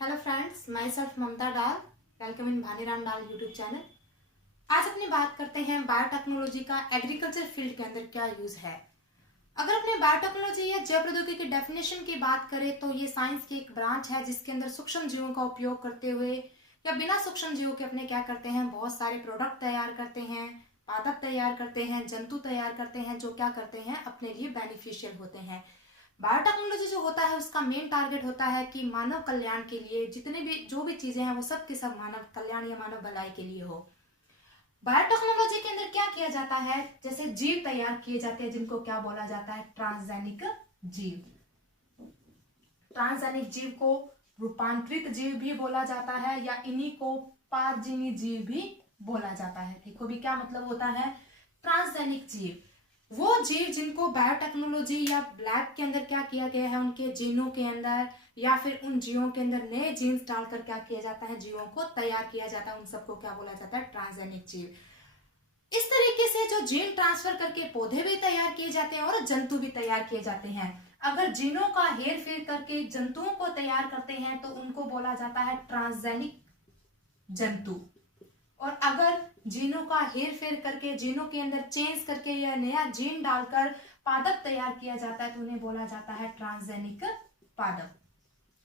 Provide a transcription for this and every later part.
Hello friends, my self ममता डाल। Welcome in Bhaniram डाल YouTube channel. आज अपनी बात करते हैं बायोटेक्नोलॉजी का एग्रीकल्चर फील्ड के अंदर क्या यूज है। अगर अपने बायोटेक्नोलॉजी या जैव प्रौद्योगिकी की डेफिनेशन की बात करें तो ये साइंस की एक ब्रांच है जिसके अंदर सूक्ष्म जीवों का उपयोग करते हुए या बिना सूक्ष्म जीवों के अपने क्या करते हैं, बहुत सारे प्रोडक्ट तैयार करते हैं, पादप तैयार करते हैं, जंतु तैयार करते हैं जो क्या करते हैं, अपने लिए बेनिफिशियल होते हैं। बायोटेक्नोलॉजी जो होता है उसका मेन टारगेट होता है कि मानव कल्याण के लिए जितने भी जो भी चीजें हैं वो सब के सब मानव कल्याण या मानव भलाई के लिए हो। बायोटेक्नोलॉजी के अंदर क्या किया जाता है, जैसे जीव तैयार किए जाते हैं जिनको क्या बोला जाता है, ट्रांसजेनिक जीव। ट्रांसजेनिक जीव को रूपांतरित जीव भी बोला जाता है या इन्हीं को पारजीवी जीव भी बोला जाता है। देखो भी क्या मतलब होता है ट्रांसजेनिक जीव, वो जीव जिनको बायोटेक्नोलॉजी या लैब के अंदर क्या किया गया है, उनके जीनों के अंदर या फिर उन जीवों के अंदर नए जीन्स डालकर क्या किया जाता है, जीवों को तैयार किया जाता है, उन सबको क्या बोला जाता है, ट्रांसजेनिक जीव। इस तरीके से जो जीन ट्रांसफर करके पौधे भी तैयार किए जाते हैं और जंतु भी तैयार किए जाते हैं। अगर जीनों का हेर फेर करके जंतुओं को तैयार करते हैं तो उनको बोला जाता है ट्रांसजेनिक जंतु। और अगर जीनों का हेर फेर करके जीनों के अंदर चेंज करके या नया जीन डालकर पादप तैयार किया जाता है तो उन्हें बोला जाता है ट्रांसजेनिक पादप।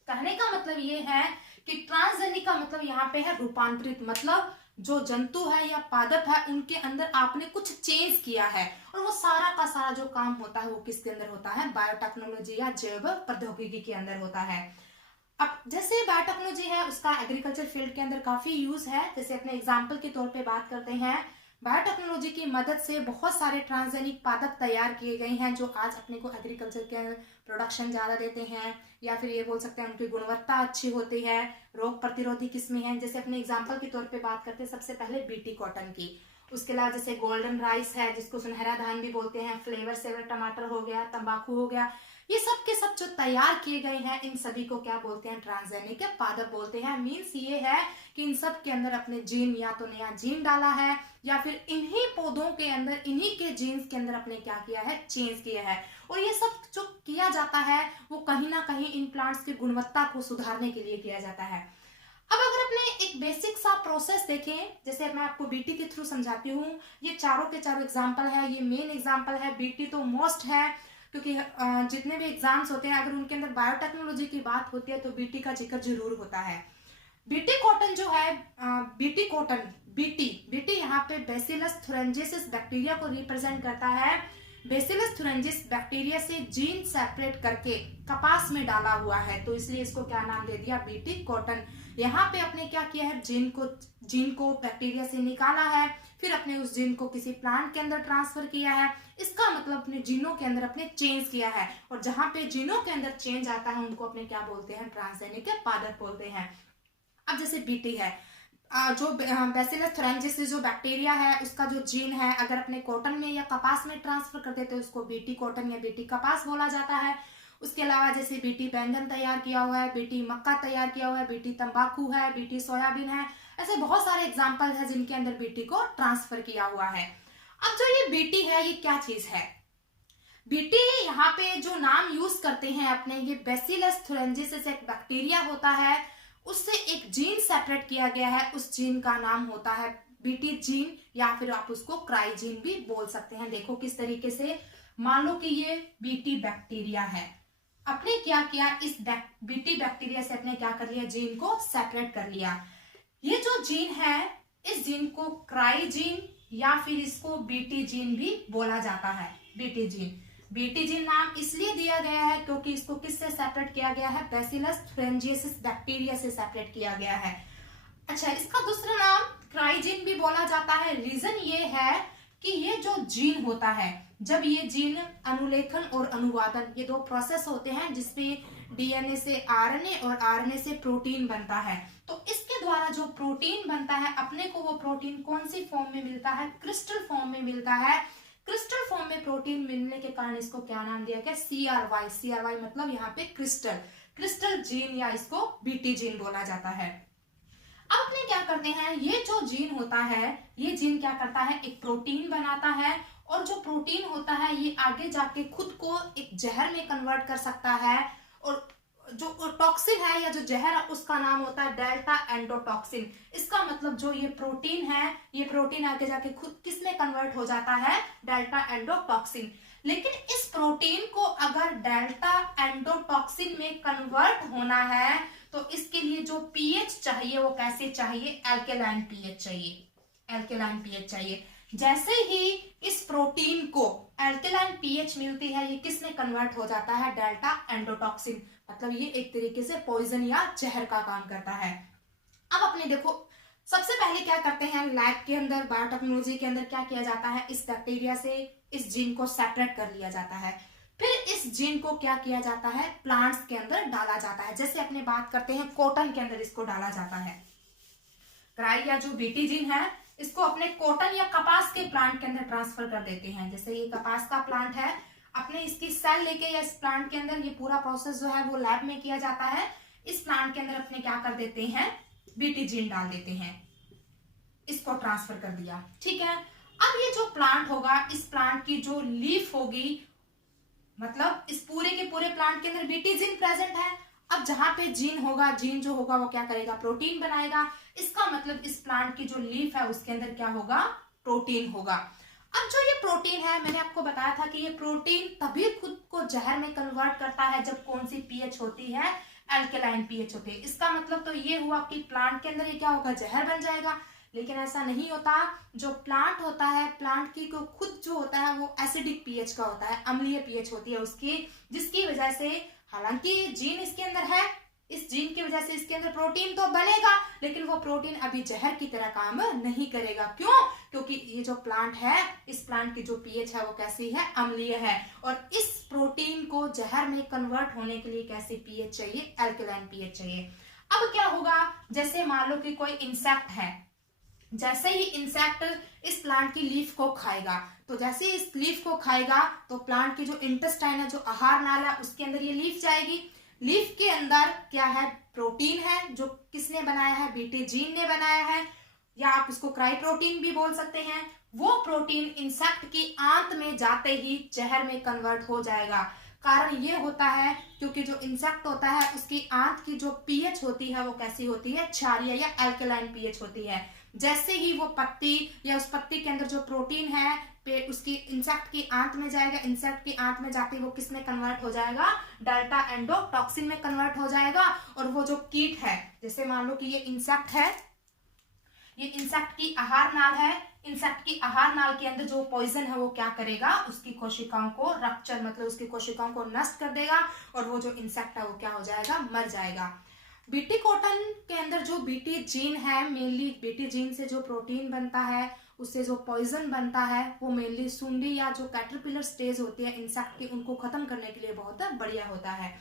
कहने का मतलब ये है कि ट्रांसजेनिक का मतलब यहाँ पे है रूपांतरित, मतलब जो जंतु है या पादप है उनके अंदर आपने कुछ चेंज किया है और वो सारा का सारा जो काम होता है वो किसके अंदर होता है, बायोटेक्नोलॉजी या जैव प्रौद्योगिकी के अंदर होता है। अब जैसे बायोटेक्नोलॉजी है उसका एग्रीकल्चर फील्ड के अंदर काफी यूज है। जैसे अपने एग्जांपल के तौर पे बात करते हैं, बायोटेक्नोलॉजी की मदद से बहुत सारे ट्रांसजेनिक पादप तैयार किए गए हैं जो आज अपने को एग्रीकल्चर के प्रोडक्शन ज्यादा देते हैं या फिर ये बोल सकते हैं उनकी गुणवत्ता अच्छी होती है, रोग प्रतिरोधी किस्में हैं। जैसे अपने एग्जाम्पल के तौर पे बात करते हैं सबसे पहले बीटी कॉटन की, उसके अलावा जैसे गोल्डन राइस है जिसको सुनहरा धान भी बोलते हैं, फ्लेवर सेवर टमाटर हो गया, तंबाकू हो गया, ये सब के सब जो तैयार किए गए हैं इन सभी को क्या बोलते हैं, ट्रांसजेनिक पादप बोलते हैं। मीन्स ये है कि इन सब के अंदर अपने जीन या तो नया जीन डाला है या फिर इन्हीं पौधों के अंदर इन्हीं के जीन्स के अंदर अपने क्या किया है, चेंज किया है। और ये सब जो किया जाता है वो कहीं ना कहीं इन प्लांट्स की गुणवत्ता को सुधारने के लिए किया जाता है। अब अगर अपने एक बेसिक सा प्रोसेस देखें, जैसे मैं आपको बीटी के थ्रू समझाती हूँ, ये चारों के चारों एग्जाम्पल है, ये मेन एग्जाम्पल है। बीटी तो मोस्ट है क्योंकि जितने भी एग्जाम्स होते हैं अगर उनके अंदर बायोटेक्नोलॉजी की बात होती है तो बीटी का जिक्र जरूर होता है। बीटी कॉटन जो है, बीटी कॉटन, बीटी बीटी यहाँ पे बेसिलस थुरेंजिसिस बैक्टीरिया को रिप्रेजेंट करता है। बेसिलस थुरेंजिस बैक्टीरिया से जीन सेपरेट करके कपास में डाला हुआ है तो इसलिए इसको क्या नाम दे दिया, बीटी कॉटन। यहाँ पे अपने क्या किया है, जीन को बैक्टीरिया से निकाला है, फिर अपने उस जीन को किसी प्लांट के अंदर ट्रांसफर किया है। इसका मतलब अपने जीनों के अंदर अपने चेंज किया है और जहां पे जीनों के अंदर चेंज आता है उनको अपने क्या बोलते हैं, ट्रांसजेनिक पादप बोलते हैं। अब जैसे बीटी है, जो बैसिलस थुरेंजिसिस जो बैक्टीरिया है उसका जो जीन है अगर अपने कॉटन में या कपास में ट्रांसफर कर देते हैं तो उसको बीटी कॉटन या बीटी कपास बोला जाता है। उसके अलावा जैसे बीटी बैंगन तैयार किया हुआ है, बीटी मक्का तैयार किया हुआ है, बीटी तंबाकू है, बीटी सोयाबीन है, ऐसे बहुत सारे एग्जाम्पल है जिनके अंदर बीटी को ट्रांसफर किया हुआ है। अब जो ये बीटी है ये क्या चीज है, बीटी यहाँ पे जो नाम यूज करते हैं अपने, ये बेसिलस थुरेंजिसिस एक बैक्टीरिया होता है, उससे एक जीन सेपरेट किया गया है, उस जीन का नाम होता है बीटी जीन या फिर आप उसको क्राइजीन भी बोल सकते हैं। देखो किस तरीके से, मान लो कि ये बीटी बैक्टीरिया है, अपने क्या किया, इस बीटी बैक्टीरिया से अपने क्या कर लिया, जीन को सेपरेट कर लिया। ये जो जीन है इस जीन को क्राइजीन या फिर इसको बीटी जीन भी बोला जाता है। बीटी जीन, बीटी जीन नाम इसलिए दिया गया है क्योंकि इसको किससे सेपरेट किया गया है, बैसिलस थुरेंजिसिस बैक्टीरिया से सेपरेट किया गया है। अच्छा, इसका दूसरा नाम क्राइजीन भी बोला जाता है। रीजन ये है कि ये जो जीन होता है, जब ये जीन अनुलेखन और अनुवादन, ये दो प्रोसेस होते हैं जिसमें डीएनए से आरएनए और आरएनए से प्रोटीन बनता है, तो इसके द्वारा जो प्रोटीन बनता है अपने को वो प्रोटीन कौन सी फॉर्म में मिलता है, क्रिस्टल फॉर्म में मिलता है। क्रिस्टल फॉर्म में प्रोटीन मिलने के कारण इसको क्या नाम दिया गया, CRY। CRY मतलब यहाँ पे क्रिस्टल, क्रिस्टल जीन या इसको बीटी जीन बोला जाता है। अब अपने क्या करते हैं, ये जो जीन होता है ये जीन क्या करता है, एक प्रोटीन बनाता है और जो प्रोटीन होता है ये आगे जाके खुद को एक जहर में कन्वर्ट कर सकता है और जो टॉक्सिन है या जो जहर है उसका नाम होता है डेल्टा एंडोटॉक्सिन। इसका मतलब जो ये प्रोटीन है, ये प्रोटीन आगे जाके खुद किस में कन्वर्ट हो जाता है, डेल्टा एंडोटॉक्सिन। लेकिन इस प्रोटीन को अगर डेल्टा एंडोटॉक्सिन में कन्वर्ट होना है तो इसके लिए जो पीएच चाहिए वो कैसे चाहिए, एल्केलाइन पीएच चाहिए, एल्केलाइन पीएच चाहिए। जैसे ही इस प्रोटीन को एल्केलाइन पीएच मिलती है ये किस में कन्वर्ट हो जाता है, डेल्टा एंडोटॉक्सिन। मतलब ये एक तरीके से पॉइजन या जहर का काम करता है। अब अपने देखो सबसे पहले क्या करते हैं, लैब के अंदर बायोटेक्नोलॉजी के अंदर क्या किया जाता है, इस बैक्टीरिया से इस जीन को सेपरेट कर लिया जाता है। फिर इस जीन को क्या किया जाता है, प्लांट्स के अंदर डाला जाता है। जैसे अपने बात करते हैं कॉटन के अंदर इसको डाला जाता है। क्राई या जो बीटी जीन है इसको अपने कॉटन या कपास के प्लांट के अंदर ट्रांसफर कर देते हैं। जैसे ये कपास का प्लांट है, अपने इसकी सेल लेके या इस प्लांट के अंदर ये पूरा प्रोसेस जो है वो लैब में किया जाता है। इस प्लांट के अंदर अपने क्या कर देते हैं, बीटी जीन डाल देते हैं, इसको ट्रांसफर कर दिया, ठीक है। अब ये जो प्लांट होगा, इस प्लांट की जो लीफ होगी, मतलब इस पूरे के पूरे प्लांट के अंदर बीटी जीन प्रेजेंट है। अब जहां पे जीन होगा, जीन जो होगा वो क्या करेगा, प्रोटीन बनाएगा। इसका मतलब इस प्लांट की जो लीफ है उसके अंदर क्या होगा, प्रोटीन होगा। अब जो ये प्रोटीन है, मैंने आपको बताया था कि ये प्रोटीन तभी खुद को जहर में कन्वर्ट करता है जब कौन सी पीएच होती है, एल्केलाइन पीएच होती है। इसका मतलब तो ये हुआ कि प्लांट के अंदर ये क्या होगा, जहर बन जाएगा। लेकिन ऐसा नहीं होता। जो प्लांट होता है, प्लांट की को खुद जो होता है वो एसिडिक पीएच का होता है, अम्लीय पीएच होती है उसकी, जिसकी वजह से हालांकि जीन इसके अंदर है, इस जीन की वजह से इसके अंदर प्रोटीन तो बनेगा, लेकिन वो प्रोटीन अभी जहर की तरह काम नहीं करेगा। क्यों? क्योंकि ये जो प्लांट है, इस प्लांट की जो पीएच है वो कैसी है, अम्लीय है। और इस प्रोटीन को जहर में कन्वर्ट होने के लिए कैसी पीएच चाहिए, एल्केलाइन पीएच चाहिए। अब क्या होगा, जैसे मान लो कि कोई इंसेक्ट है, जैसे ही इंसेक्ट इस प्लांट की लीफ को खाएगा, तो जैसे इस लीफ को खाएगा तो प्लांट की जो इंटेस्टाइन है, जो आहार नाल है, उसके अंदर ये लीफ जाएगी। लीफ के अंदर क्या है, प्रोटीन है, जो किसने बनाया है, बीटी जीन ने बनाया है, या आप इसको क्राई प्रोटीन भी बोल सकते हैं। वो प्रोटीन इंसेक्ट की आंत में जाते ही जहर में कन्वर्ट हो जाएगा। कारण ये होता है क्योंकि जो इंसेक्ट होता है उसकी आंत की जो पीएच होती है वो कैसी होती है, क्षारीय या एल्केलाइन पीएच होती है। जैसे ही वो पत्ती या उस पत्ती के अंदर जो प्रोटीन है उसकी इंसेक्ट की आंत में जाएगा, इंसेक्ट की आंत में जाते ही वो किस में कन्वर्ट हो जाएगा, डेल्टा एंडोटॉक्सिन में कन्वर्ट हो जाएगा। और वो जो कीट है, जैसे मान लो कि ये इंसेक्ट है, ये इंसेक्ट की आहार नाल है, इंसेक्ट की आहार नाल के अंदर जो पॉइजन है वो क्या करेगा, उसकी कोशिकाओं को रप्चर, मतलब उसकी कोशिकाओं को नष्ट कर देगा, और वो जो इंसेक्ट है वो क्या हो जाएगा, मर जाएगा। बीटी कॉटन के अंदर जो बीटी जीन है, मेनली बीटी जीन से जो प्रोटीन बनता है, उससे जो पॉइजन बनता है, वो मेनली सुंडी या जो कैटरपिलर स्टेज होती है इंसेक्ट की, उनको खत्म करने के लिए बहुत बढ़िया होता है।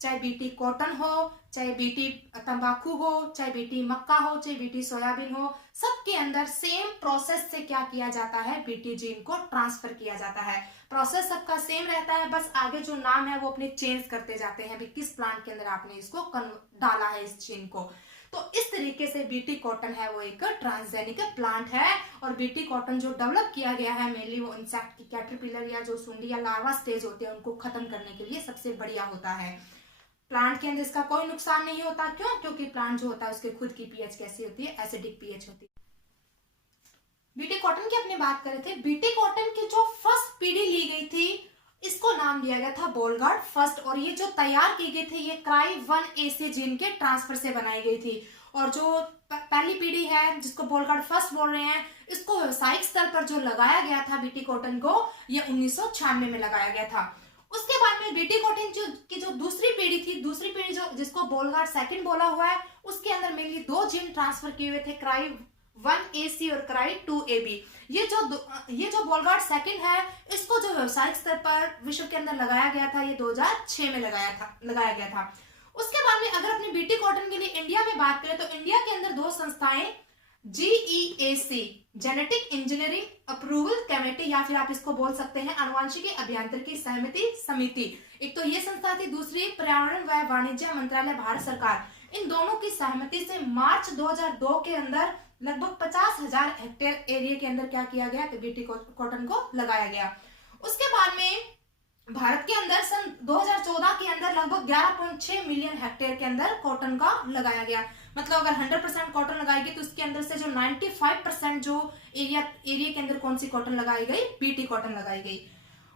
चाहे बीटी कॉटन हो, चाहे बीटी तंबाकू हो, चाहे बीटी मक्का हो, चाहे बीटी सोयाबीन हो, सबके अंदर सेम प्रोसेस से क्या किया जाता है, बीटी जीन को ट्रांसफर किया जाता है। प्रोसेस सबका सेम रहता है, बस आगे जो नाम है वो अपने चेंज करते जाते हैं, किस प्लांट के अंदर आपने इसको डाला है, इस जीन को। तो इस तरीके से बीटी कॉटन है वो एक ट्रांसजेनिक प्लांट है। और बीटी कॉटन जो डेवलप किया गया है, मेनली वो इंसेक्ट की कैटरपिलर या जो सुंडी या लार्वा स्टेज होते हैं उनको खत्म करने के लिए सबसे बढ़िया होता है। प्लांट के अंदर इसका कोई नुकसान नहीं होता। क्यों? क्योंकि प्लांट जो होता है उसके खुद की पीएच कैसी होती है, एसिडिक पीएच होती है। बीटी कॉटन की अपने बात कर रहे थे। बीटी कॉटन की जो फर्स्ट पीढ़ी ली गई थी, इसको नाम दिया गया था बोलगार्ड फर्स्ट, और ये जो तैयार की गई थी ये क्राई 1AC जीन के ट्रांसफर से बनाई गई थी। और जो पहली पीढ़ी है जिसको बोलगार्ड फर्स्ट बोल रहे हैं, इसको व्यावसायिक स्तर पर जो लगाया गया था बीटी कॉटन को, ये 1996 में लगाया गया था। उसके बाद में बीटी कॉटन की जो दूसरी पीढ़ी थी, दूसरी पीढ़ी जो जिसको बोलगार्ड सेकंड बोला हुआ है, उसके अंदर मेनली 2 जीन ट्रांसफर किए हुए थे, क्राई 1AC और क्राई 2AB। ये जो बोलगार्ड सेकंड है, इसको जो व्यावसायिक स्तर पर विश्व के अंदर लगाया गया था, ये 2006 में लगाया गया था। उसके बाद में अगर अपने बीटी कॉटन के लिए इंडिया में बात करें, तो इंडिया के अंदर 2 संस्थाएं GEAC genetic engineering approval committee, या फिर आप इसको बोल सकते हैं आनुवांशिकी अभियांत्रिकी सहमति समिति। एक तो ये संस्था थी, दूसरी पर्यावरण व वाणिज्य मंत्रालय भारत सरकार। इन दोनों की सहमति से मार्च 2002 के अंदर लगभग 50,000 हेक्टेयर एरिया के अंदर क्या किया गया, बीटी कॉटन को लगाया गया। उसके बाद में भारत के अंदर सन 2014 के अंदर लगभग 11.6 मिलियन हेक्टेयर के अंदर कॉटन का लगाया गया। मतलब अगर 100% कॉटन लगाएगी तो उसके अंदर से जो 95% जो एरिया के अंदर कौन सी कॉटन लगाई गई, बीटी कॉटन लगाई गई।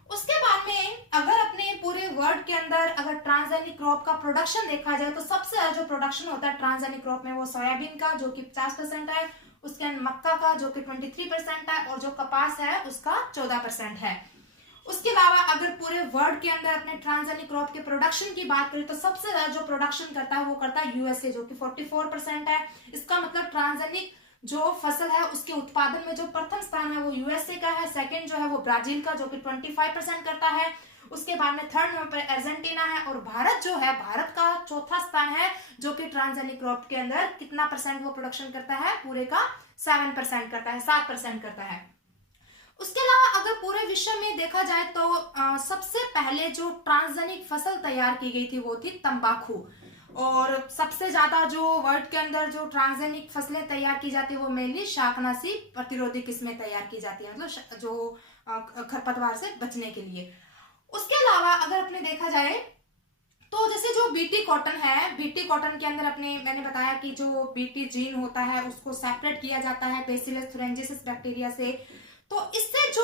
उसके बाद में अगर अपने पूरे वर्ल्ड के अंदर अगर ट्रांसजेनिक क्रॉप का प्रोडक्शन देखा जाए तो सबसे ज्यादा जो प्रोडक्शन होता है ट्रांसजेनिक क्रॉप में वो सोयाबीन का जो कि 50% है, उसके अंदर मक्का का जो कि 23% है, और जो कपास है उसका 14% है। उसके अलावा अगर पूरे वर्ल्ड के अंदर अपने ट्रांसजेनिक क्रॉप के प्रोडक्शन की बात करें तो सबसे ज्यादा जो प्रोडक्शन करता है वो करता है यूएसए जो कि 44% है। इसका मतलब ट्रांसजेनिक जो फसल है उसके उत्पादन में जो प्रथम स्थान है वो यूएसए का है, सेकंड जो है वो ब्राजील का जो कि 25% करता है, उसके बाद में थर्ड नंबर पर अर्जेंटीना है, और भारत जो है, भारत का चौथा स्थान है जो कि ट्रांसजेनिक क्रॉप के अंदर कितना परसेंट वो प्रोडक्शन करता है, पूरे का 7% करता है, 7% करता है। उसके अलावा अगर पूरे विश्व में देखा जाए तो सबसे पहले जो ट्रांसजेनिक फसल तैयार की गई थी वो थी तंबाकू, और सबसे ज्यादा जो वर्ल्ड के अंदर जो ट्रांसजेनिक फसलें तैयार की जाती है वो मेनली शाकनाशी प्रतिरोधी किस्में तैयार की जाती है, मतलब जो खरपतवार से बचने के लिए। उसके अलावा अगर अपने देखा जाए तो जैसे जो बीटी कॉटन है, बीटी कॉटन के अंदर अपने मैंने बताया कि जो बीटी जीन होता है उसको सेपरेट किया जाता है बेसिलस थुरेंजिसिस बैक्टीरिया से। तो इससे जो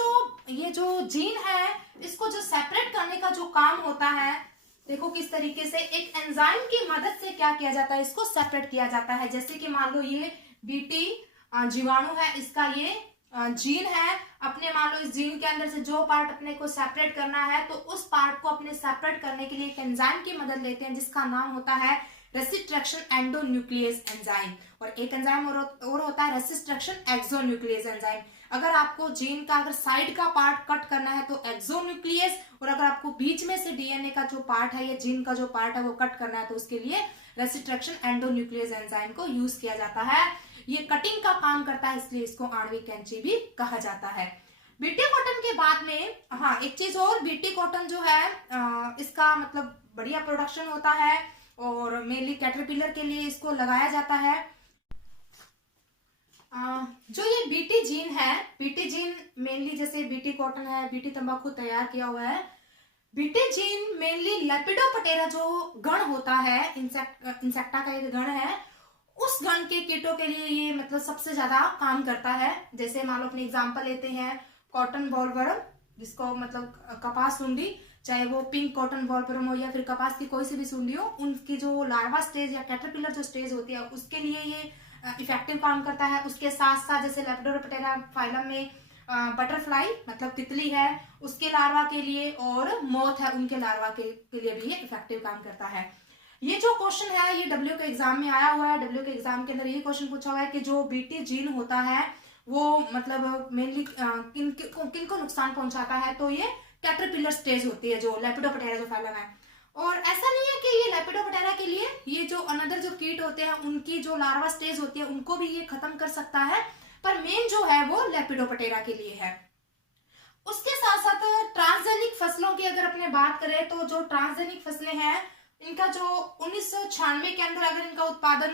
ये जो जीन है इसको जो सेपरेट करने का जो काम होता है, देखो किस तरीके से एक एंजाइम की मदद से क्या किया जाता है, इसको सेपरेट किया जाता है। जैसे कि मान लो ये बीटी जीवाणु है, इसका ये जीन है, अपने मान लो इस जीन के अंदर से जो पार्ट अपने को सेपरेट करना है तो उस पार्ट को अपने सेपरेट करने के लिए एक एंजाइम की मदद लेते हैं जिसका नाम होता है रेसिस्ट्रक्शन एंडोन्यूक्लियस एंजाइम, और एक एंजाइम और होता है रेसिस्ट्रक्शन एक्सोन्यूक्लियस एंजाइम। अगर आपको जीन का अगर साइड का पार्ट कट करना है तो एक्सोन्यूक्लियस, और अगर आपको बीच में से डीएनए का जो पार्ट है या जीन का जो पार्ट है वो कट करना है तो उसके लिए रेसिस्ट्रक्शन एंडोन्यूक्लियस एंजाइम को यूज किया जाता है। ये कटिंग का काम करता है इसलिए इसको आणविक कैंची भी कहा जाता है। बीटी कॉटन के बाद में हाँ एक चीज और, बीटी कॉटन जो है इसका मतलब बढ़िया प्रोडक्शन होता है और मेनली कैटरपिलर के लिए इसको लगाया जाता है। जो ये बीटी जीन है, बीटी जीन मेनली जैसे बीटी कॉटन है, बीटी तंबाकू तैयार किया हुआ है, बीटी जीन मेनली लेपिडोप्टेरा जो गण होता है, इंसेक्टा का एक गण है, उस गण के कीटों के लिए ये मतलब सबसे ज्यादा काम करता है। जैसे मान लो अपने एग्जांपल लेते हैं कॉटन बॉलवर्म, जिसको मतलब कपास सुंडी, चाहे वो पिंक कॉटन बॉलवर्म हो या फिर कपास की कोई सी भी सुंडी हो, उनकी जो लार्वा स्टेज या कैटरपिलर जो स्टेज होती है उसके लिए ये इफेक्टिव काम करता है। उसके साथ साथ जैसे लेपिडोप्टेरा फाइलम में बटरफ्लाई मतलब तितली है उसके लार्वा के लिए, और मोथ है उनके लार्वा के लिए भी ये इफेक्टिव काम करता है। ये जो क्वेश्चन है ये डब्ल्यू के एग्जाम में आया हुआ है। डब्ल्यू के एग्जाम के अंदर ये क्वेश्चन पूछा हुआ है कि जो बीटी जीन होता है वो मतलब मेनली किन को नुकसान पहुंचाता है, तो ये कैटरपिलर स्टेज होती है जो लेपिडोप्टेरा जो फाइलम है। और ऐसा नहीं है कि ये लेपिडोप्टेरा के लिए, ये जो अनदर जो कीट होते हैं उनकी जो लार्वा स्टेज होती है उनको भी ये खत्म कर सकता है, पर मेन जो है वो लेपिडोप्टेरा के लिए है। उसके साथ साथ ट्रांसजेनिक फसलों की अगर अपने बात करें तो जो ट्रांसजेनिक फसलें हैं इनका जो 1996 के अंदर अगर इनका उत्पादन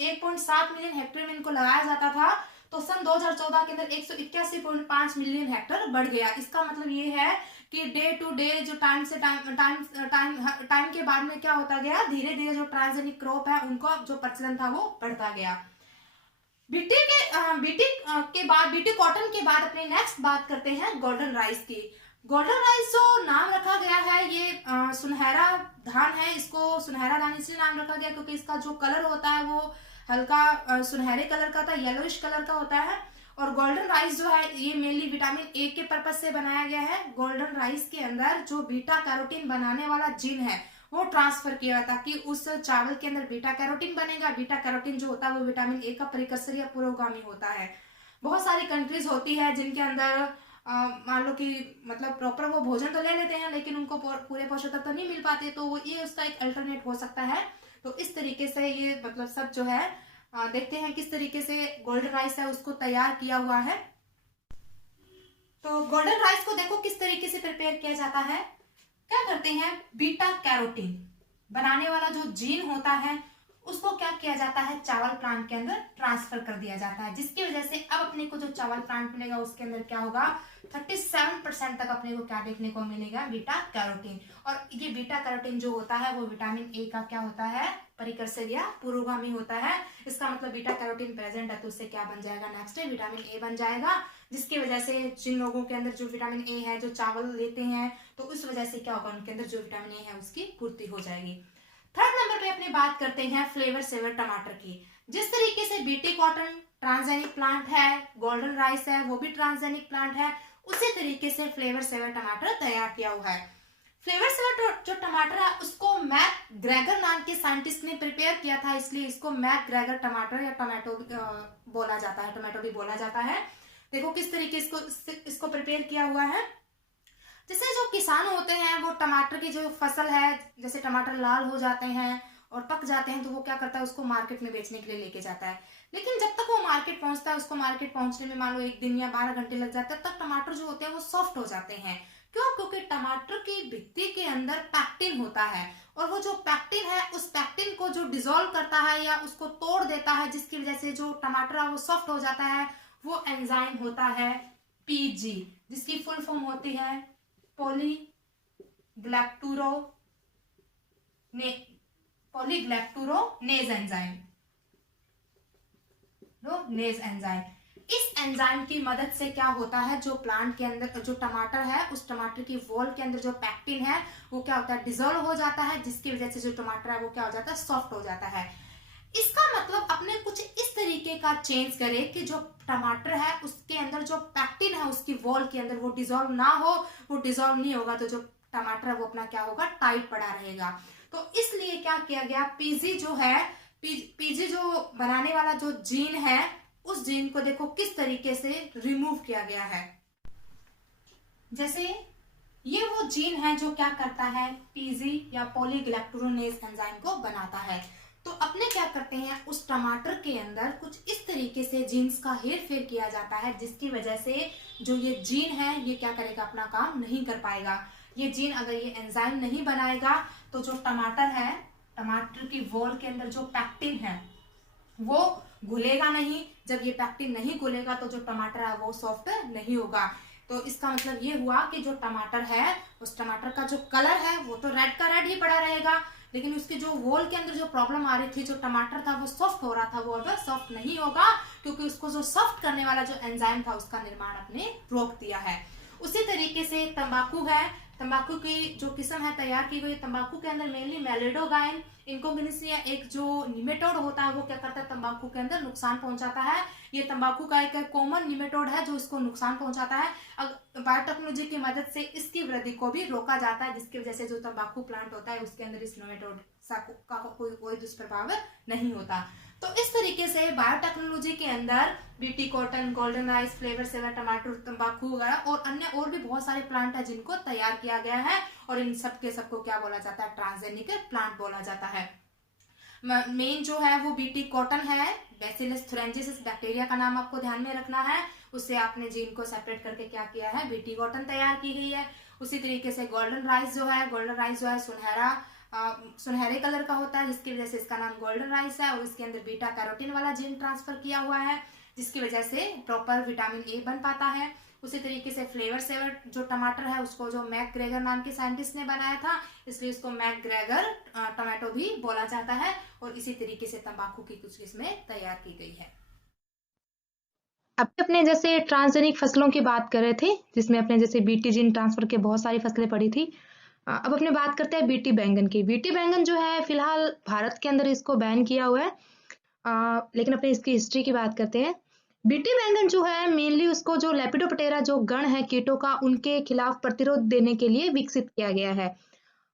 1.7 मिलियन हेक्टेयर में इनको लगाया जाता था तो सन 2014 के अंदर 181.5 मिलियन हेक्टेयर बढ़ गया। इसका मतलब ये है कि डे टू डे जो टाइम से टाइम के बाद में क्या होता गया, धीरे धीरे जो ट्रांसजेनिक क्रॉप है उनको जो प्रचलन था वो बढ़ता गया। बीटी कॉटन के बाद अपने नेक्स्ट बात करते हैं गोल्डन राइस की। गोल्डन राइस जो नाम रखा गया है ये सुनहरा धान है, इसको सुनहरा धान इसलिए नाम रखा गया क्योंकि इसका जो कलर होता है वो हल्का सुनहरे कलर का होता है, येलोइश कलर का होता है। और गोल्डन राइस जो है ये मेनली विटामिन ए के पर्पज से बनाया गया है। गोल्डन राइस के अंदर जो बीटा कैरोटीन बनाने वाला जीन है वो ट्रांसफर किया ताकि उस चावल के अंदर बीटा कैरोटीन बनेगा। बीटा कैरोटीन जो होता है वो विटामिन ए का प्रिकर्सर या पुरोगामी होता है। बहुत सारी कंट्रीज होती है जिनके अंदर मान लो कि मतलब प्रॉपर वो भोजन तो ले लेते हैं लेकिन उनको पूरे पोषक तत्व नहीं मिल पाते, तो ये उसका एक अल्टरनेट हो सकता है। तो इस तरीके से ये मतलब सब जो है देखते हैं किस तरीके से गोल्डन राइस है उसको तैयार किया हुआ है। तो गोल्डन राइस को देखो किस तरीके से प्रिपेयर किया जाता है। क्या करते हैं, बीटा कैरोटीन बनाने वाला जो जीन होता है उसको क्या किया जाता है, चावल प्लांट के अंदर ट्रांसफर कर दिया जाता है, जिसकी वजह से अब अपने को जो चावल प्लांट मिलेगा उसके अंदर क्या होगा, 37% तक अपने को क्या देखने को मिलेगा, बीटा कैरोटीन। और ये बीटा कैरोटीन जो होता है वो विटामिन ए का क्या होता है, परिकर्षक या पुरोगामी होता है। इसका मतलब बीटा कैरोटीन प्रेजेंट है तो उससे क्या बन जाएगा, नेक्स्ट विटामिन ए बन जाएगा, जिसकी वजह से जिन लोगों के अंदर जो विटामिन ए है, जो चावल लेते हैं, तो उस वजह से क्या होगा, उनके अंदर जो विटामिन ए है उसकी पूर्ति हो जाएगी। थर्ड नंबर पे अपनी बात करते हैं फ्लेवर सेवर टमाटर की। जिस तरीके से बीटी कॉटन ट्रांसजेनिक प्लांट है, गोल्डन राइस है वो भी ट्रांसजेनिक प्लांट है, उसी तरीके से फ्लेवर सेवर टमाटर तैयार किया हुआ है। फ्लेवर सेवर जो टमाटर है उसको मैक ग्रेगर नाम के साइंटिस्ट ने प्रिपेयर किया था, इसलिए इसको मैक ग्रेगर टमाटर या टोमेटो बोला जाता है, टोमेटो भी बोला जाता है। देखो किस तरीके इसको प्रिपेयर किया हुआ है। जैसे जो किसान होते हैं वो टमाटर की जो फसल है, जैसे टमाटर लाल हो जाते हैं और पक जाते हैं तो वो क्या करता है, उसको मार्केट में बेचने के लिए लेके जाता है। लेकिन जब तक वो मार्केट पहुंचता है, उसको मार्केट पहुंचने में मान लो 1 दिन या 12 घंटे लग जाते हैं, तब टमाटर जो होते हैं वो सॉफ्ट हो जाते हैं। क्यों? क्योंकि टमाटर की भित्ति के अंदर पैक्टिन होता है, और वो जो पैक्टिन है उस पैक्टिन को जो डिसॉल्व करता है या उसको तोड़ देता है, जिसकी वजह से जो टमाटर है वो सॉफ्ट हो जाता है, वो एंजाइम होता है पीजी, जिसकी फुल फॉर्म होती है पॉलीग्लैक्टूरोनेज एंजाइम। नेज एंजाइम, इस एंजाइम की मदद से क्या होता है, जो प्लांट के अंदर जो टमाटर है, उस टमाटर की वॉल के अंदर जो पैक्टिन है वो क्या होता है, डिसॉल्व हो जाता है, जिसकी वजह से जो टमाटर है वो क्या हो जाता है, सॉफ्ट हो जाता है। इसका मतलब अपने कुछ इस तरीके का चेंज करें कि जो टमाटर है उसके अंदर जो पैक्टिन है उसकी वॉल के अंदर वो डिसॉल्व ना हो, वो डिसॉल्व नहीं होगा तो जो टमाटर है वो अपना क्या होगा, टाइट पड़ा रहेगा। तो इसलिए क्या किया गया, पीजी जो है, पीजी जो बनाने वाला जो जीन है, उस जीन को देखो किस तरीके से रिमूव किया गया है। जैसे ये वो जीन है जो क्या करता है, पीजी या पॉलीग्लैक्टूरोनेज एंजाइम को बनाता है। तो अपने क्या करते हैं, उस टमाटर के अंदर कुछ इस तरीके से जीन्स का हेर फेर किया जाता है, जिसकी वजह से जो ये जीन है ये क्या करेगा, अपना काम नहीं कर पाएगा। ये जीन अगर ये एंजाइम नहीं बनाएगा तो जो टमाटर है, टमाटर की वॉल के अंदर जो पैक्टिन है वो घुलेगा नहीं। जब ये पैक्टिन नहीं घुलेगा तो जो टमाटर है वो सॉफ्ट नहीं होगा। तो इसका मतलब ये हुआ कि जो टमाटर है, उस टमाटर का जो कलर है वो तो रेड का रेड ही पड़ा रहेगा, लेकिन उसके जो वॉल के अंदर जो प्रॉब्लम आ रही थी, जो टमाटर था वो सॉफ्ट हो रहा था, वो अब सॉफ्ट नहीं होगा, क्योंकि उसको जो सॉफ्ट करने वाला जो एंजाइम था उसका निर्माण अपने रोक दिया है। उसी तरीके से तंबाकू है, तंबाकू की जो किस्म है तैयार की गई, तंबाकू के अंदर मेनली मेलिडोगाइन इनकोगेनेसिया एक जो निमेटोड होता है वो क्या करता है, तंबाकू के अंदर नुकसान पहुंचाता है। ये तंबाकू का एक कॉमन निमेटोड है जो इसको नुकसान पहुंचाता है। बायोटेक्नोलॉजी की मदद से इसकी वृद्धि को भी रोका जाता है, जिसकी वजह से जो तंबाकू प्लांट होता है उसके अंदर इस निमेटोड का कोई दुष्प्रभाव नहीं होता। तो इस तरीके से बायोटेक्नोलॉजी के अंदर BT cotton, golden rice, Flavr Savr टमाटर, तंबाकू वगैरह और अन्य और भी बहुत सारे प्लांट है जिनको तैयार किया गया है, और इन सब के सबको क्या बोला जाता है, ट्रांसजेनिक प्लांट बोला जाता है। मेन जो है वो बीटी कॉटन है, बैसिलस थुरेंजिस बैक्टीरिया का नाम आपको ध्यान में रखना है, उससे आपने जीन को सेपरेट करके क्या किया है, बीटी कॉटन तैयार की गई है। उसी तरीके से गोल्डन राइस जो है, गोल्डन राइस जो है सुनहरे कलर का होता है, जिसकी वजह से इसका नाम गोल्डन राइस है, और इसके अंदर बीटा कैरोटीन वाला जीन ट्रांसफर किया हुआ है, जिसकी वजह से प्रॉपर विटामिन ए बन पाता है। उसी तरीके से फ्लेवर सेवर जो टमाटर है उसको जो मैक ग्रेगर नाम के साइंटिस्ट ने बनाया था, इसलिए इसको मैक ग्रेगर टोमेटो भी बोला जाता है। और इसी तरीके से तंबाकू की कुछ किस्में तैयार की गई है। अब अपने जैसे ट्रांसजेनिक फसलों की बात कर रहे थे, जिसमें अपने जैसे बीटी जीन ट्रांसफर के बहुत सारी फसलें पड़ी थी। अब अपने बात करते हैं बीटी बैंगन की। बीटी बैंगन जो है फिलहाल भारत के अंदर इसको बैन किया हुआ है, लेकिन अपने इसकी हिस्ट्री की बात करते हैं। बीटी बैंगन जो है मेनली उसको जो लेपिडोप्टेरा जो गण है कीटों का, उनके खिलाफ प्रतिरोध देने के लिए विकसित किया गया है।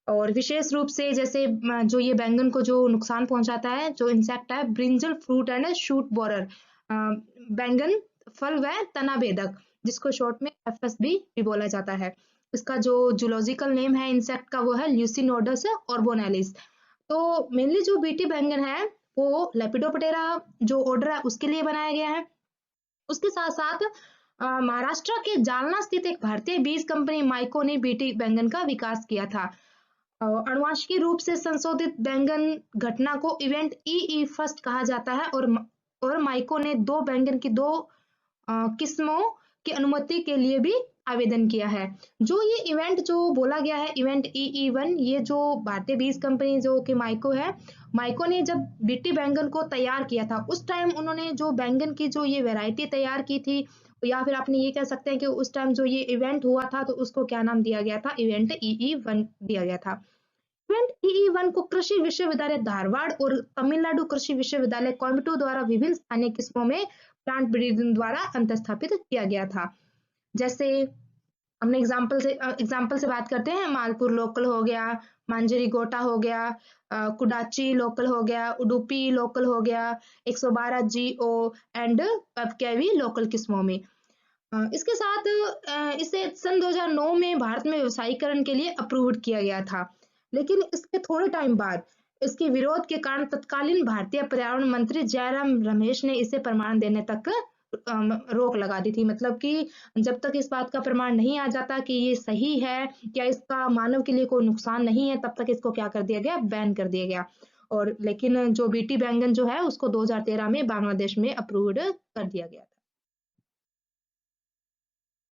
और विशेष रूप से जैसे जो ये बैंगन को जो नुकसान पहुंचाता है, जो इंसेक्ट है brinjal fruit and shoot borer, बैंगन फल व तना भेदक, जिसको शॉर्ट में FSB भी बोला जाता है। इसका जो जूलॉजिकल नेम है इंसेक्ट का वो है ल्यूसिनोडस ऑर्बोनेलिस। तो मेनली जो बीटी बैंगन है वो लेपिडोप्टेरा जो ऑर्डर है उसके लिए बनाया गया है। उसके साथ साथ महाराष्ट्र के जालना स्थित एक भारतीय बीज कंपनी माइको ने बीटी बैंगन का विकास किया था। अनुवांशिकी रूप से संशोधित बैंगन घटना को इवेंट ई फर्स्ट कहा जाता है और माइको ने 2 बैंगन की 2 किस्मों की अनुमति के लिए भी आवेदन किया है। जो ये इवेंट जो बोला गया है इवेंट EE1, ये जो भारतीय बीज कंपनी जो कि माइको है, माइको ने जब बीटी बैंगन को तैयार किया था उस टाइम उन्होंने जो बैंगन की जो ये वैरायटी तैयार की थी, या फिर आपने ये कह सकते हैं कि उस टाइम जो ये इवेंट हुआ था तो उसको क्या नाम दिया गया था, इवेंट EE1 दिया गया था। इवेंट EE1 को कृषि विश्वविद्यालय धारवाड़ और तमिलनाडु कृषि विश्वविद्यालय कोयम्बटूर द्वारा विभिन्न स्थानीय किस्मों में प्लांट ब्रीडिंग द्वारा अंतस्थापित किया गया था। जैसे हमने एग्जाम्पल से बात करते हैं, मालपुर लोकल हो गया, मांजरी गोटा हो गया, कुडाची लोकल हो गया, उडुपी लोकल हो गया, 112 GO एंड पपकेवी लोकल किस्मों में। इसके साथ इसे सन 2009 में भारत में व्यवसायीकरण के लिए अप्रूव्ड किया गया था, लेकिन इसके थोड़े टाइम बाद इसके विरोध के कारण तत्कालीन भारतीय पर्यावरण मंत्री जयराम रमेश ने इसे प्रमाण देने तक रोक लगा दी थी। मतलब कि जब तक इस बात का प्रमाण नहीं आ जाता कि ये सही है या इसका मानव के लिए कोई नुकसान नहीं है, तब तक इसको क्या कर दिया गया, बैन कर दिया गया। और लेकिन जो बीटी बैंगन जो है उसको 2013 में बांग्लादेश में अप्रूव्ड कर दिया गया था।